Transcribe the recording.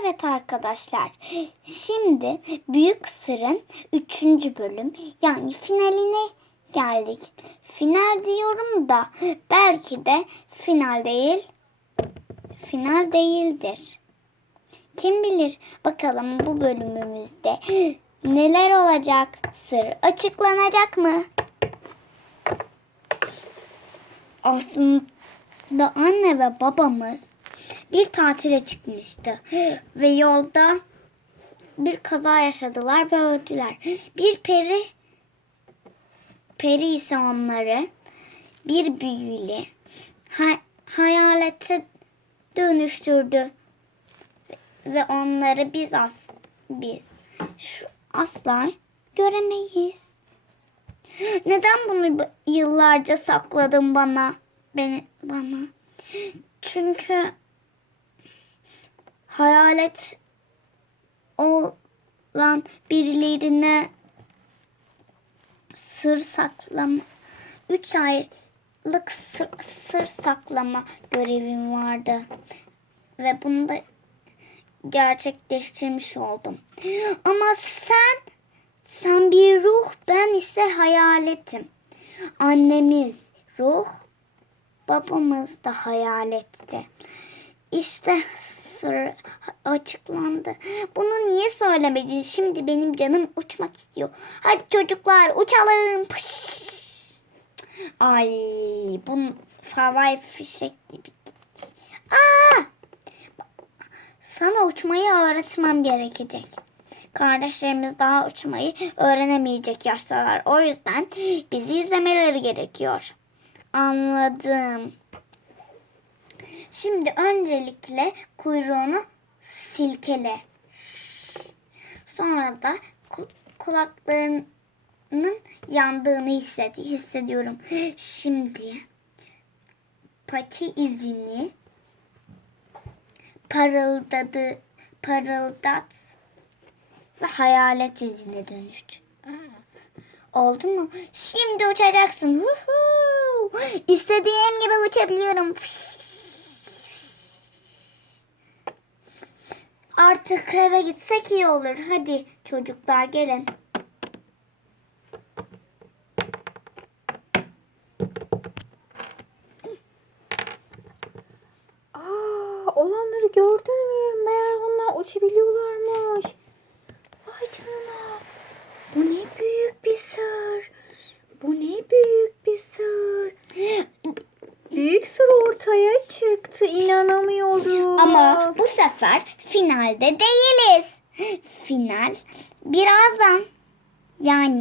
Evet arkadaşlar. Şimdi Büyük Sır'ın 3. bölüm yani finaline geldik. Final diyorum da belki de final değil. Final değildir. Kim bilir bakalım bu bölümümüzde neler olacak? Sır açıklanacak mı? Aslında anne ve babamız bir tatile çıkmıştı ve yolda bir kaza yaşadılar ve öldüler. Bir peri peri ise onları bir büyüyle ha- hayalete dönüştürdü ve onları biz as biz şu asla göremeyiz. Neden bunu bu- yıllarca sakladın bana? Beni bana. Çünkü hayalet olan birilerine sır saklama, üç aylık sır, sır saklama görevim vardı. Ve bunu da gerçekleştirmiş oldum. Ama sen, sen bir ruh, ben ise hayaletim. Annemiz ruh, babamız da hayaletti. İşte sır açıklandı. Bunu niye söylemedin? Şimdi benim canım uçmak istiyor. Hadi çocuklar uçalım. Pış. Ay bu havai fişek gibi gitti. Aa! Sana uçmayı öğretmem gerekecek. Kardeşlerimiz daha uçmayı öğrenemeyecek yaştalar. O yüzden bizi izlemeleri gerekiyor. Anladım. Şimdi öncelikle kuyruğunu silkele. Sonra da ku- kulaklarının yandığını hisset, hissediyorum. Şimdi pati izini parıldadı, parıldat ve hayalet izine dönüştü. Oldu mu? Şimdi uçacaksın. Huhu. İstediğim gibi uçabiliyorum. Artık eve gitsek iyi olur. Hadi çocuklar gelin. Aa, olanları gördün mü? Meğer onlar uçabiliyorlarmış. Vay canına. Bu ne büyük bir sır. Bu ne büyük bir sır. Büyük sır ortaya çıktı. İnanamıyorum. Ama bu sefer finalde değiliz. Final birazdan. Yani